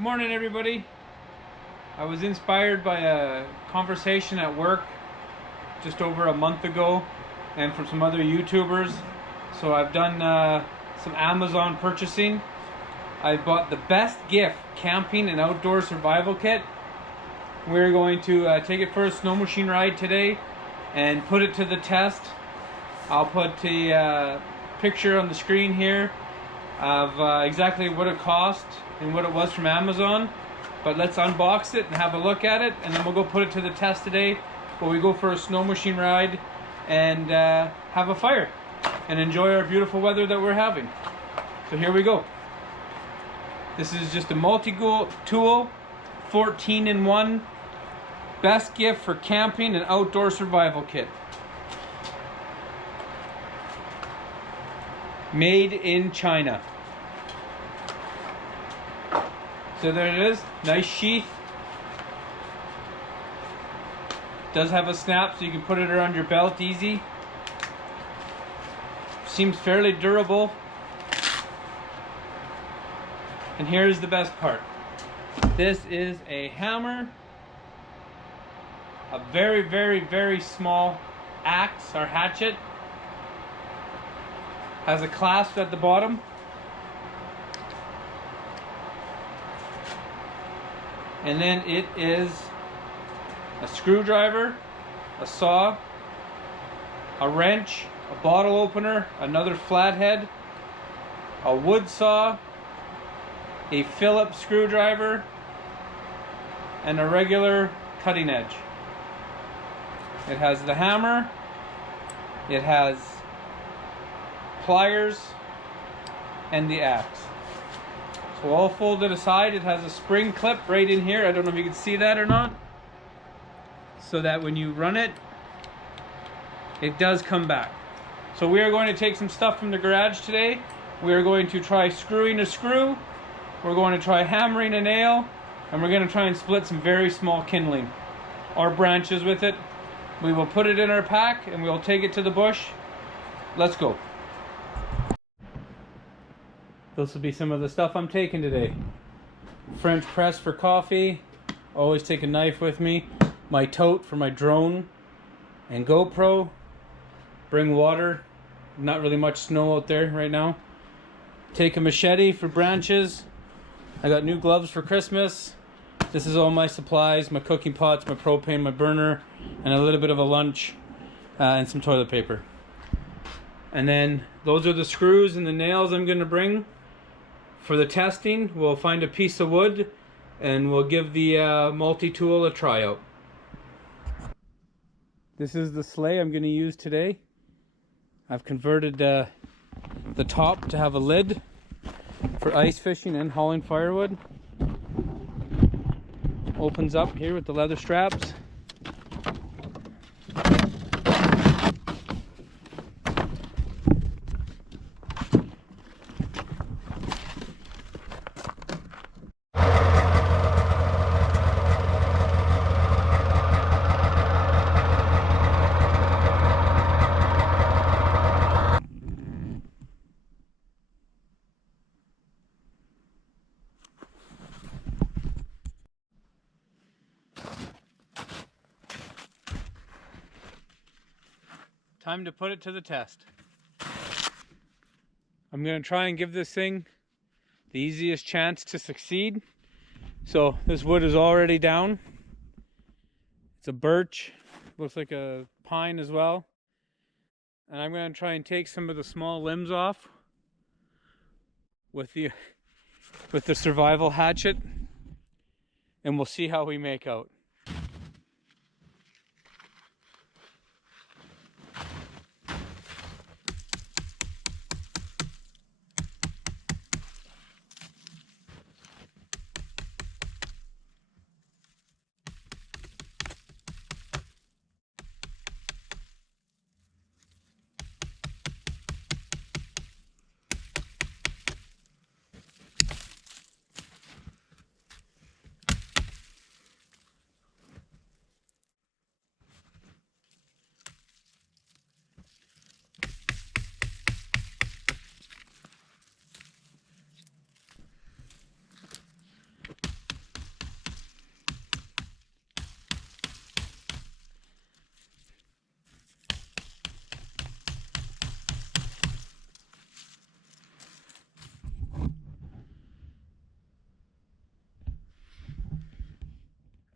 Morning, everybody. I was inspired by a conversation at work just over a month ago and from some other YouTubers. So I've done some Amazon purchasing. I bought the best gift camping and outdoor survival kit. We're going to take it for a snow machine ride today and put it to the test. I'll put the picture on the screen here of exactly what it cost and what it was from Amazon. But let's unbox it and have a look at it, and then we'll go put it to the test today while we go for a snow machine ride and have a fire and enjoy our beautiful weather that we're having. So here we go. This is just a multi-tool 14-in-1 best gift for camping and outdoor survival kit. Made in China. So there it is, nice sheath. Does have a snap so you can put it around your belt easy. Seems fairly durable. And here's the best part. This is a hammer, a very, very, very small axe or hatchet. Has a clasp at the bottom. And then it is a screwdriver, a saw, a wrench, a bottle opener, another flathead, a wood saw, a Phillips screwdriver, and a regular cutting edge. It has the hammer, it has pliers, and the axe. So all folded aside, it has a spring clip right in here. I don't know if you can see that or not. So that when you run it, it does come back. So we are going to take some stuff from the garage today. We are going to try screwing a screw. We're going to try hammering a nail. And we're going to try and split some very small kindling or branches with it. We will put it in our pack and we'll take it to the bush. Let's go. This will be some of the stuff I'm taking today. French press for coffee. Always take a knife with me. My tote for my drone and GoPro. Bring water. Not really much snow out there right now. Take a machete for branches. I got new gloves for Christmas. This is all my supplies. My cooking pots, my propane, my burner, and a little bit of a lunch and some toilet paper. And then those are the screws and the nails I'm going to bring. For the testing, we'll find a piece of wood and we'll give the multi-tool a try out. This is the sleigh I'm going to use today. I've converted the top to have a lid for ice fishing and hauling firewood. Opens up here with the leather straps. Time to put it to the test. I'm going to try and give this thing the easiest chance to succeed. So this wood is already down. It's a birch, looks like a pine as well. And I'm going to try and take some of the small limbs off with the survival hatchet, and we'll see how we make out.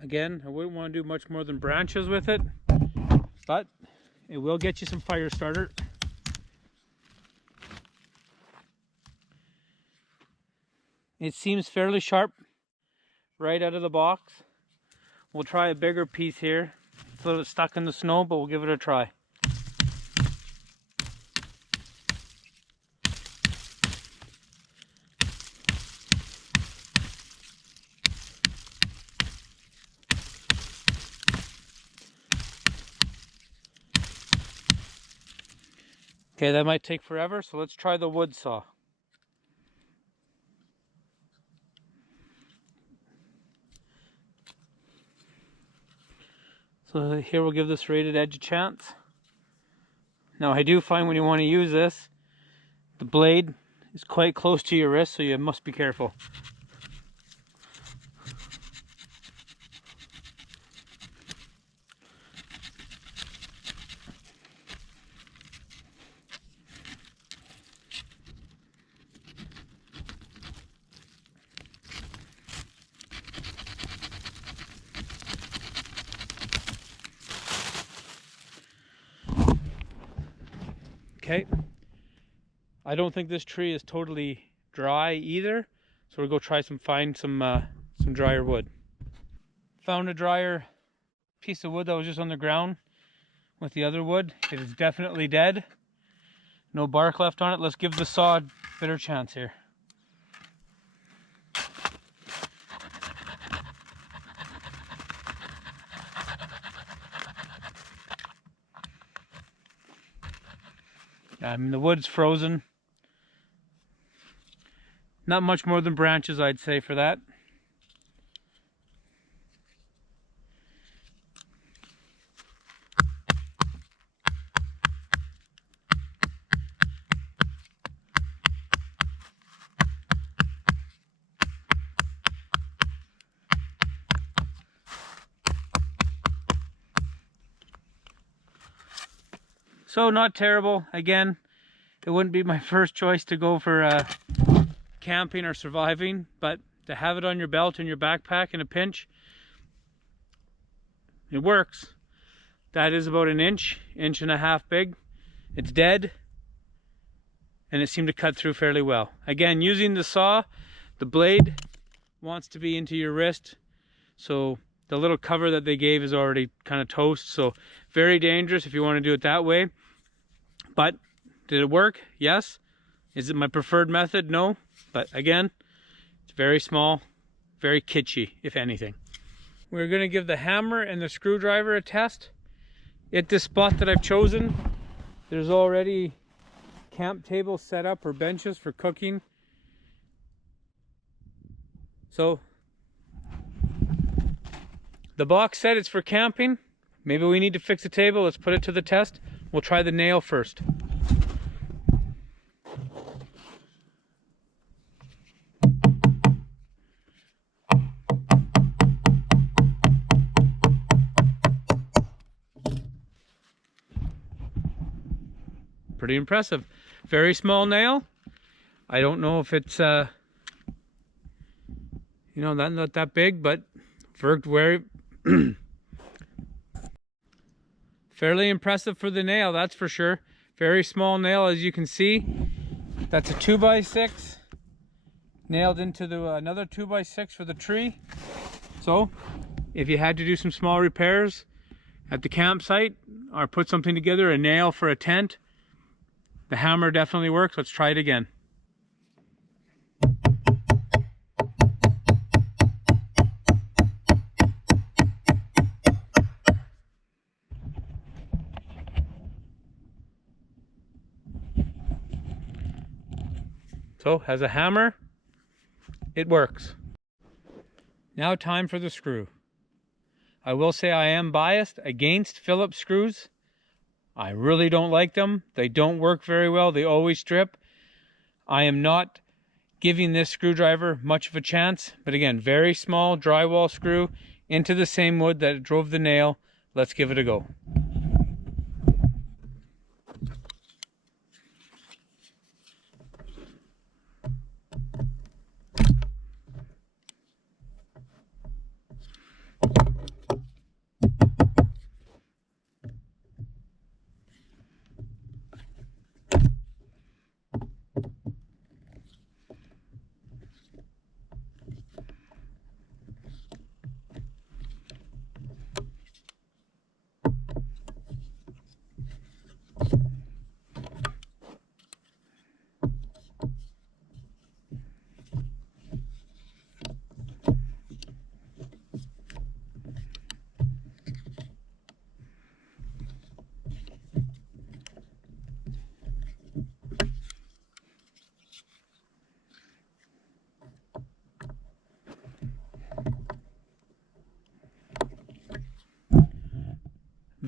Again, I wouldn't want to do much more than branches with it, but it will get you some fire starter. It seems fairly sharp right out of the box. We'll try a bigger piece here. It's a little stuck in the snow, but we'll give it a try. Okay, that might take forever, so let's try the wood saw. So here we'll give this rated edge a chance. Now I do find when you want to use this, the blade is quite close to your wrist, so you must be careful. Okay, I don't think this tree is totally dry either, so we'll go try find some drier wood. Found a drier piece of wood that was just on the ground with the other wood. It is definitely dead. No bark left on it. Let's give the saw a better chance here. I mean, the wood's frozen. Not much more than branches, I'd say, for that. So not terrible. Again, it wouldn't be my first choice to go for camping or surviving, but to have it on your belt and your backpack in a pinch, it works. That is about an inch and a half big. It's dead, and it seemed to cut through fairly well. Again, using the saw, the blade wants to be into your wrist, so the little cover that they gave is already kind of toast, so very dangerous if you want to do it that way. But did it work? Yes. Is it my preferred method? No. But again, it's very small, very kitschy, if anything. We're going to give the hammer and the screwdriver a test. At this spot that I've chosen, there's already camp tables set up or benches for cooking. So the box said it's for camping. Maybe we need to fix a table. Let's put it to the test. We'll try the nail first. Pretty impressive. Very small nail. I don't know if it's you know, not that big, but worked very fairly impressive for the nail, that's for sure. Very small nail, as you can see. That's a 2x6 nailed into another 2x6 for the tree. So if you had to do some small repairs at the campsite or put something together, a nail for a tent, the hammer definitely works. Let's try it again. So, as a hammer, it works. Now time for the screw. I will say I am biased against Phillips screws. I really don't like them. They don't work very well. They always strip. I am not giving this screwdriver much of a chance. But again, very small drywall screw into the same wood that drove the nail. Let's give it a go.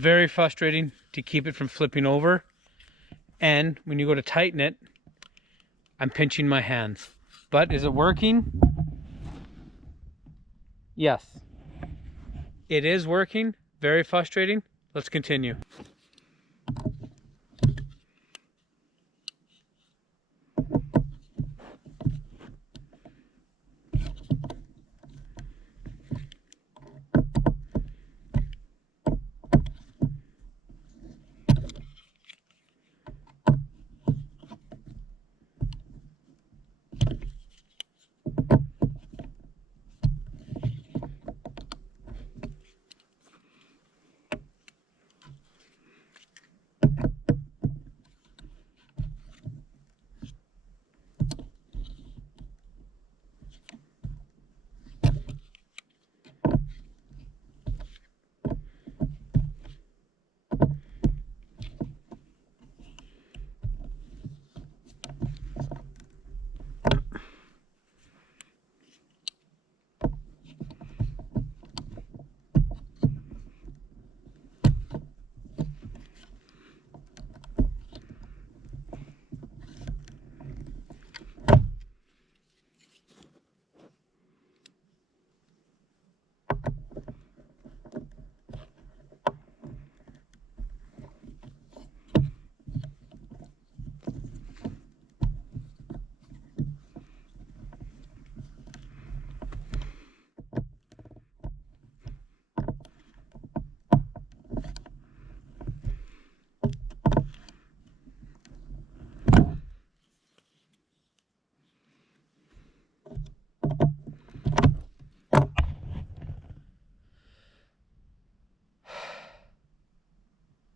very frustrating to keep it from flipping over. And when you go to tighten it, I'm pinching my hands. But is it working? Yes. It is working. Very frustrating. Let's continue.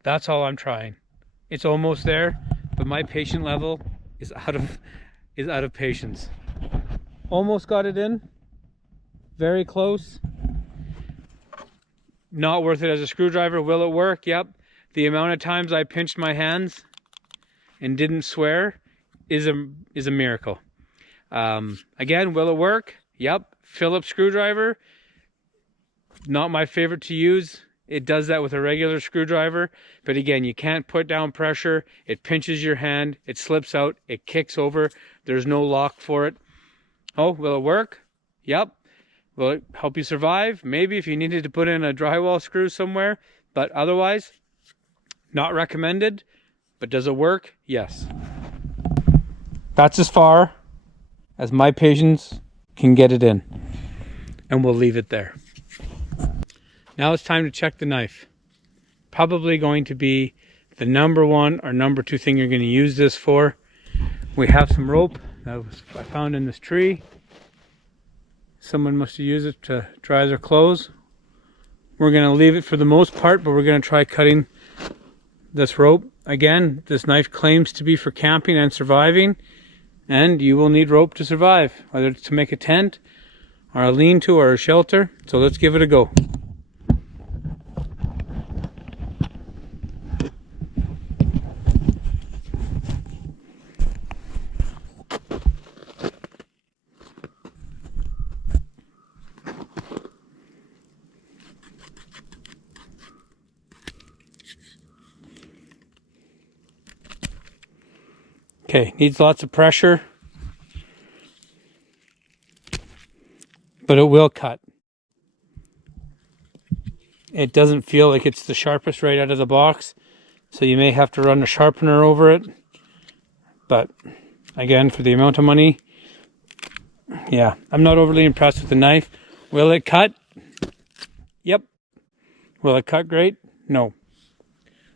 That's all I'm trying. It's almost there, but my patient level is out of patience. Almost got it in. Very close. Not worth it as a screwdriver. Will it work? Yep. The amount of times I pinched my hands and didn't swear is a miracle. Again, will it work? Yep. Phillips screwdriver. Not my favorite to use. It does that with a regular screwdriver, but again, you can't put down pressure. It pinches your hand, it slips out, it kicks over. There's no lock for it. Oh, will it work? Yep. Will it help you survive? Maybe if you needed to put in a drywall screw somewhere, but otherwise, not recommended. But does it work? Yes. That's as far as my patience can get it in. And we'll leave it there. Now it's time to check the knife. Probably going to be the number one or number two thing you're going to use this for. We have some rope that I found in this tree. Someone must have used it to dry their clothes. We're going to leave it for the most part, but we're going to try cutting this rope. Again, this knife claims to be for camping and surviving, and you will need rope to survive, whether it's to make a tent or a lean-to or a shelter. So let's give it a go. Okay, needs lots of pressure, but it will cut. It doesn't feel like it's the sharpest right out of the box, so you may have to run a sharpener over it. But again, for the amount of money, yeah, I'm not overly impressed with the knife. Will it cut? Yep. Will it cut great? No.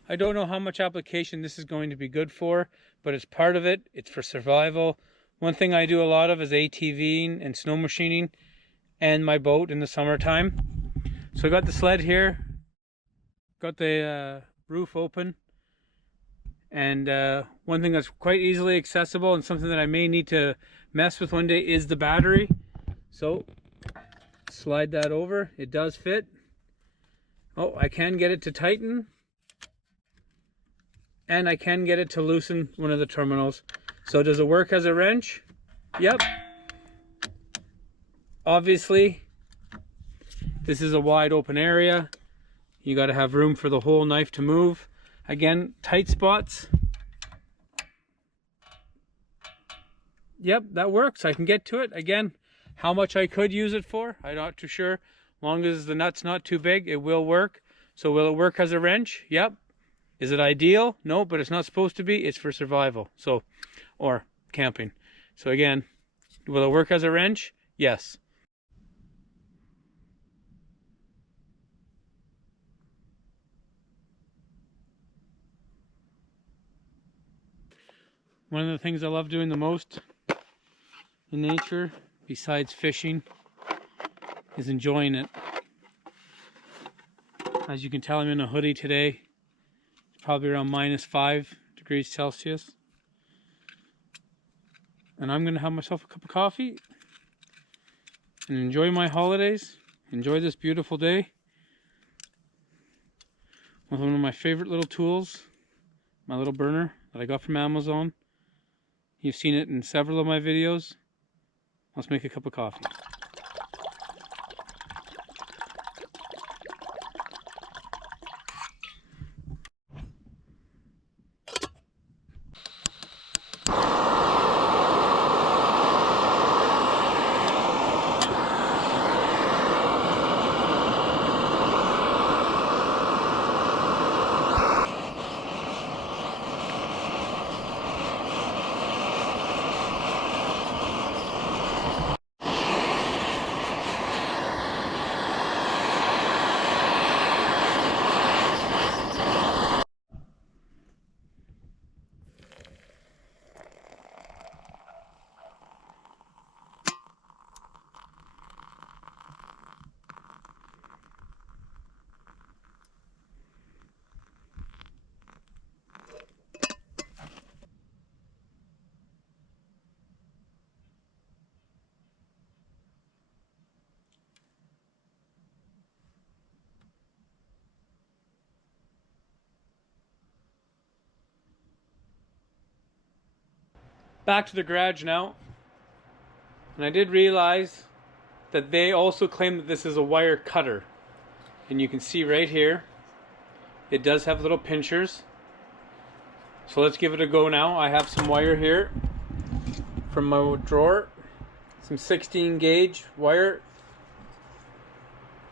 I don't know how much application this is going to be good for, but it's part of it. It's for survival. One thing I do a lot of is ATVing and snow machining and my boat in the summertime. So I got the sled here, got the roof open, and one thing that's quite easily accessible and something that I may need to mess with one day is the battery. So slide that over. It does fit. Oh, I can get it to tighten. And I can get it to loosen one of the terminals. So does it work as a wrench? Yep. Obviously, this is a wide open area. You got to have room for the whole knife to move. Again, tight spots. Yep, that works. I can get to it. Again, how much I could use it for, I'm not too sure. As long as the nut's not too big, it will work. So will it work as a wrench? Yep. Is it ideal? No, but it's not supposed to be. It's for survival. So, or camping. So again, will it work as a wrench? Yes. One of the things I love doing the most in nature, besides fishing, is enjoying it. As you can tell, I'm in a hoodie today. It's probably around -5 degrees Celsius. And I'm gonna have myself a cup of coffee and enjoy my holidays, enjoy this beautiful day with one of my favorite little tools, my little burner that I got from Amazon. You've seen it in several of my videos. Let's make a cup of coffee. Back to the garage now, and I did realize that they also claim that this is a wire cutter, and you can see right here it does have little pinchers. So let's give it a go now. I have some wire here from my drawer, some 16 gauge wire,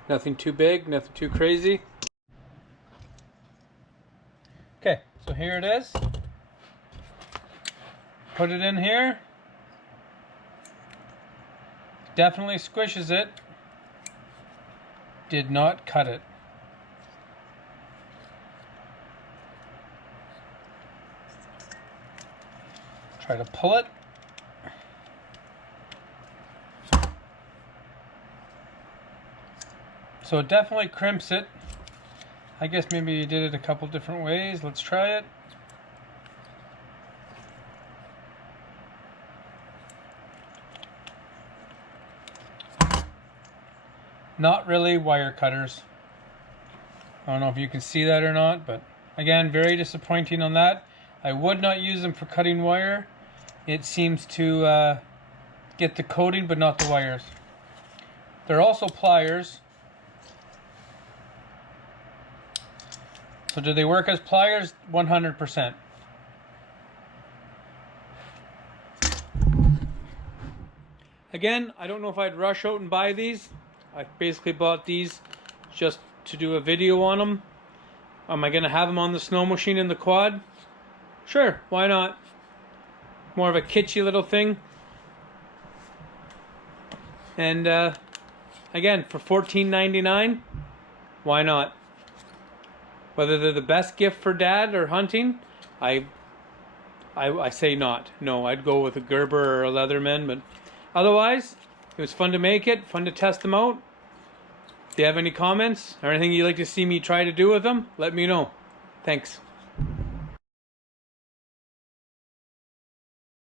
nothing too big, nothing too crazy. Okay, so here it is. Put it in here. Definitely squishes it. Did not cut it. Try to pull it. So it definitely crimps it. I guess maybe you did it a couple different ways. Let's try it. Not really wire cutters. I don't know if you can see that or not, but again, very disappointing on that. I would not use them for cutting wire. It seems to get the coating, but not the wires. They're also pliers. So do they work as pliers? 100%. Again, I don't know if I'd rush out and buy these. I basically bought these just to do a video on them. Am I going to have them on the snow machine in the quad? Sure, why not? More of a kitschy little thing. And again, for $14.99, why not? Whether they're the best gift for dad or hunting, I say not. No, I'd go with a Gerber or a Leatherman, but otherwise, it was fun to make it, fun to test them out. If you have any comments or anything you'd like to see me try to do with them, let me know. Thanks.